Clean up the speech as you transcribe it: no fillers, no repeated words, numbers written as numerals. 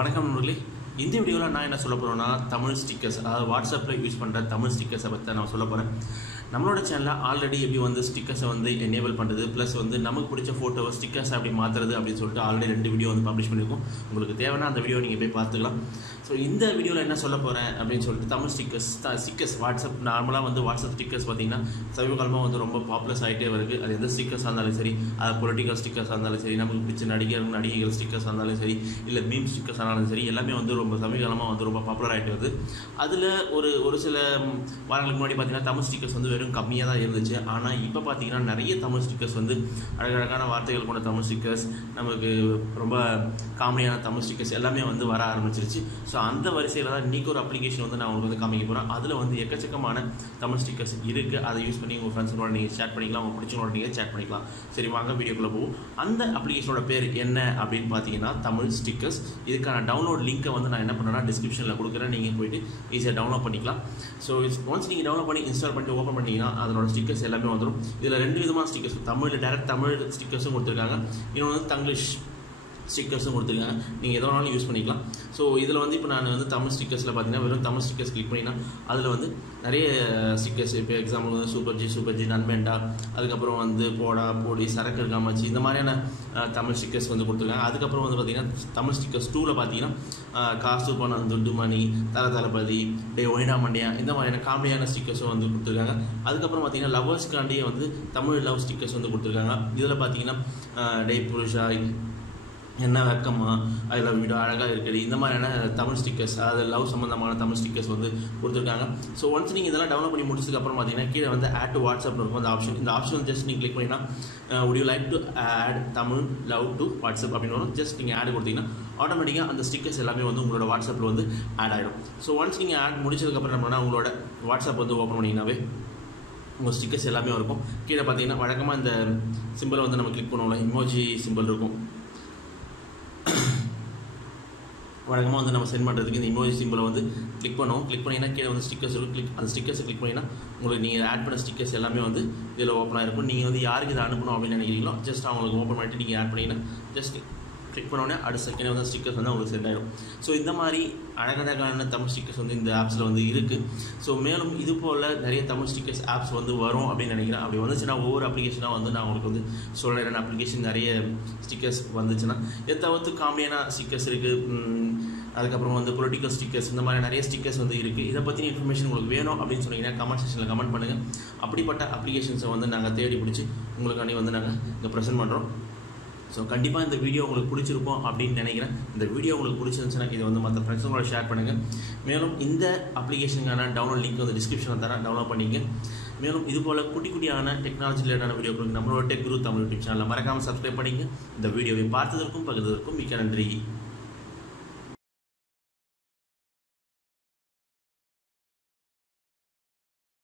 வணக்கம் நண்பர்களே. இந்த வீடியோவில் நான் என்ன சொல்ல போகிறேன்னா தமிழ் ஸ்டிக்கர்ஸ், அதாவது வாட்ஸ்அப்பில் யூஸ் பண்ணுற தமிழ் ஸ்டிக்கர்ஸை பற்றி நான் சொல்ல போகிறேன். நம்மளோட சேனலில் ஆல்ரெடி எப்படி வந்து ஸ்டிக்கர்ஸை வந்து எனேபிள் பண்ணுறது, ப்ளஸ் வந்து நமக்கு பிடிச்ச ஃபோட்டோவை ஸ்டிக்கர்ஸ் அப்படி மாற்றுறது அப்படின்னு சொல்லிட்டு ஆல்ரெடி 2 வீடியோ வந்து பப்ளிஷ் பண்ணியிருக்கோம். உங்களுக்கு தேவைன்னா அந்த வீடியோ நீங்கள் போய் பார்த்துக்கலாம். ஸோ இந்த வீடியோவில் என்ன சொல்ல போகிறேன் அப்படின்னு சொல்லிட்டு தமிழ் ஸ்டிக்கர்ஸ் வாட்ஸ்அப் நார்மலாக வந்து வாட்ஸ்அப் ஸ்டிக்கர்ஸ் பார்த்திங்கன்னா சமீப காலமாக வந்து ரொம்ப பாப்புலர்ஸ் ஆகிட்டே வருது. அது எந்த ஸ்டிக்கர்ஸாக இருந்தாலும் சரி, அது பொலிட்டிக்கல் ஸ்டிக்கர்ஸாக இருந்தாலும் சரி, நமக்கு பிடிச்ச நடிகைகள் ஸ்டிக்கர்ஸாக இருந்தாலும் சரி, இல்லை மீம் ஸ்டிக்கர்ஸாக இருந்தாலும் சரி, எல்லாமே வந்து ரொம்ப சமீப காலமாக வந்து ரொம்ப பாப்புலர் ஆகிட்டு வருது. அதில் ஒரு சில வாரங்களுக்கு முன்னாடி பார்த்திங்கன்னா தமிழ் ஸ்டிக்கர்ஸ் வந்து வெறும் கம்மியாக தான் இருந்துச்சு. ஆனால் இப்போ பார்த்திங்கன்னா நிறைய தமிழ் ஸ்டிக்கர்ஸ் வந்து அழகழகான வார்த்தைகள் கொண்ட தமிழ் ஸ்டிக்கர்ஸ், நமக்கு ரொம்ப காமெடியான தமிழ் ஸ்டிக்கர்ஸ் எல்லாமே வந்து வர ஆரம்பிச்சிருச்சு. ஸோ அந்த வரிசையில் தான் இன்றைக்கி ஒரு அப்ளிகேஷன் வந்து நான் உங்களுக்கு வந்து காமிக்க போகிறேன். அதில் வந்து எக்கச்சக்கமான தமிழ் ஸ்டிக்கர்ஸ் இருக்குது. அதை யூஸ் பண்ணி உங்கள் ஃப்ரெண்ட்ஸோட நீங்கள் சேட் பண்ணிக்கலாம், உங்கள் பிடிச்சவங்களோட நீங்கள் சேட் பண்ணிக்கலாம். சரி, வாங்க வீடியோக்குள்ளே போவோம். அந்த அப்ளிகேஷனோட பேர் என்ன அப்படின்னு பார்த்தீங்கன்னா தமிழ் ஸ்டிக்கர்ஸ். இதுக்கான டவுன்லோட் லிங்க்கை வந்து நான் என்ன பண்ணுறேன்னா டிஸ்கிரிப்ஷனில் கொடுக்குறேன். நீங்கள் போய்ட்டு ஈஸியாக டவுன்லோட் பண்ணிக்கலாம். ஸோ ஒன்ஸ் நீங்கள் டவுன்லோட் பண்ணி இன்ஸ்டால் பண்ணிட்டு ஓப்பன் பண்ணிங்கன்னா அதனோட ஸ்டிக்கர்ஸ் எல்லாமே வந்துடும். இதில் 2 விதமான ஸ்டிக்கர்ஸ், டேரக்ட் தமிழ் ஸ்டிக்கர்ஸும் கொடுத்துருக்காங்க, இன்னொன்று வந்து தங்கிலீஷ் ஸ்டிக்கர்ஸும் கொடுத்துருக்காங்க. நீங்கள் எதோ வேணாலும் யூஸ் பண்ணிக்கலாம். ஸோ இதில் வந்து இப்போ நான் வந்து தமிழ் ஸ்டிக்கர்ஸில் பார்த்தீங்கன்னா வெறும் தமிழ் ஸ்டிக்கர்ஸ் கிளிக் பண்ணிங்கன்னா அதில் வந்து நிறைய ஸ்டிக்கர்ஸ், இப்போ எக்ஸாம்பிள் வந்து சூப்பர் ஜி நன்மேண்டா, அதுக்கப்புறம் வந்து போடா போடி, சரக்கு இருக்காமச்சு, இந்த மாதிரியான தமிழ் ஸ்டிக்கர்ஸ் வந்து கொடுத்துருக்காங்க. அதுக்கப்புறம் வந்து பார்த்திங்கன்னா தமிழ் ஸ்டிக்கர்ஸ் 2ல் பார்த்தீங்கன்னா காசு பணம் துட்டு மணி, தளபதி, டே ஒயினா மண்டியா, இந்த மாதிரியான காமெடியான ஸ்டிக்கர்ஸும் வந்து கொடுத்துருக்காங்க. அதுக்கப்புறம் பார்த்தீங்கன்னா லவ்வர்ஸ்க்காண்டியே வந்து தமிழ் லவ் ஸ்டிக்கர்ஸ் வந்து கொடுத்துருக்காங்க. இதில் பார்த்தீங்கன்னா டே புருஷா, என்ன வெக்கமா, அதில் வீடியோ அழகாக இருக்குது, இந்த மாதிரியான தமிழ் ஸ்டிக்கர்ஸ், அதாவது லவ் சம்மந்தமான தமிழ் ஸ்டிக்கர்ஸ் வந்து கொடுத்துருக்காங்க. ஸோ ஒன்ஸ் நீங்கள் இதெல்லாம் டவுன்லோட் பண்ணி முடிச்சதுக்கப்புறம் பார்த்தீங்கன்னா கீழே வந்து ஆட் டு வாட்ஸ்அப் இருக்கும் அந்த ஆப்ஷன். இந்த ஆப்ஷன் ஜஸ்ட் நீங்கள் கிளிக் பண்ணிங்கன்னா would you like to add Tamil love to WhatsApp அப்படின்னு வரும். ஜஸ்ட் நீங்கள் ஆட் கொடுத்தீங்கன்னா ஆட்டோமேட்டிக்காக அந்த ஸ்டிக்கர்ஸ் எல்லாமே வந்து உங்களோட வாட்ஸ்அப்பில் வந்து ஆட் ஆகிடும். ஸோ ஒன்ஸ் நீங்கள் ஆட் முடிச்சதுக்கப்புறம் என்ன பண்ணால் உங்களோட வாட்ஸ்அப் வந்து ஓப்பன் பண்ணிங்கன்னாவே உங்கள் ஸ்டிக்கர்ஸ் எல்லாமே இருக்கும். கீழே பார்த்தீங்கன்னா வழக்கமாக இந்த சிம்பிளை வந்து நம்ம கிளிக் பண்ணுவோம்ல, இமோஜி சிம்பிள் இருக்கும். வழக்கமாக வந்து நம்ம சென்ட் பண்ணுறதுக்கு இந்த இமோஜி சிம்பிளை வந்து கிளிக் பண்ணுவோம். கிளிக் பண்ணிங்கன்னா கீழே வந்து ஸ்டிக்கர்ஸ் இருக்கும். அந்த ஸ்டிக்கர்ஸை கிளிக் பண்ணிங்கன்னா உங்களுக்கு நீங்கள் ஆட் பண்ண ஸ்டிக்கர்ஸ் எல்லாமே வந்து இதில் ஓப்பன் ஆகிருக்கும். நீங்கள் வந்து யாருக்கு இதை அனுப்பணும் அப்படின்னு நினைக்கிறீங்களோ ஜஸ்ட் அவங்களுக்கு ஓப்பன் பண்ணிட்டு நீங்கள் ஆட் பண்ணிங்கன்னா ஜஸ்ட் கிளிக் பண்ணோடனே அடுத்த செகண்ட் வந்து ஸ்டிக்கர்ஸ் வந்து உங்களுக்கு சென்ட் ஆகிடும். ஸோ இந்த மாதிரி அழகழகான தமிழ் ஸ்டிக்கர்ஸ் வந்து இந்த ஆப்ஸில் வந்து இருக்குது. ஸோ மேலும் இது போல் நிறைய தமிழ் ஸ்டிக்கர்ஸ் ஆப்ஸ் வந்து வரும் அப்படின்னு நினைக்கிறேன். அப்படி வந்துச்சுன்னா ஒவ்வொரு அப்ளிகேஷனாக வந்து நான் உங்களுக்கு வந்து சொல்கிறேன். என்னென்ன அப்ளிகேஷன் நிறைய ஸ்டிக்கர்ஸ் வந்துச்சுன்னா இதை தவிர்த்து காமெடியான ஸ்டிக்கர்ஸ் இருக்குது, அதுக்கப்புறம் வந்து பொலிட்டிக்கல் ஸ்டிக்கர்ஸ், இந்த மாதிரி நிறைய ஸ்டிக்கர்ஸ் வந்து இருக்குது. இதை பற்றின இன்ஃபர்மேஷன் உங்களுக்கு வேணும் அப்படின்னு சொன்னீங்கன்னா கமெண்ட் செக்ஷனில் கமெண்ட் பண்ணுங்கள். அப்படிப்பட்ட அப்ளிகேஷன்ஸை வந்து நாங்கள் தேடி பிடிச்சி உங்களுக்காண்டி வந்து நாங்கள் இங்கே ப்ரெசென்ட் பண்ணுறோம். ஸோ கண்டிப்பாக இந்த வீடியோ உங்களுக்கு பிடிச்சிருக்கும் அப்படின்னு நினைக்கிறேன். இந்த வீடியோ உங்களுக்கு பிடிச்சிருந்துச்சுன்னா இதை வந்து மற்ற ஃப்ரெண்ட்ஸுங்களோட ஷேர் பண்ணுங்கள். மேலும் இந்த அப்ளிகேஷனுக்கான டவுன்லோட் லிங்க் வந்து டிஸ்கிரிப்ஷனில் தரேன், டவுன்லோட் பண்ணிங்க. மேலும் இது போல் குட்டியான டெக்னாலஜி ரிலேட்டான வீடியோக்களுக்கு நம்மளோட டெக் குரு தமிழ் யூடியூப் சேனலில் மறக்காமல் சப்ஸ்கிரைப் பண்ணிங்க. இந்த வீடியோவை பார்த்ததற்கும் பகிர்ந்ததற்கும் மிக்க நன்றி.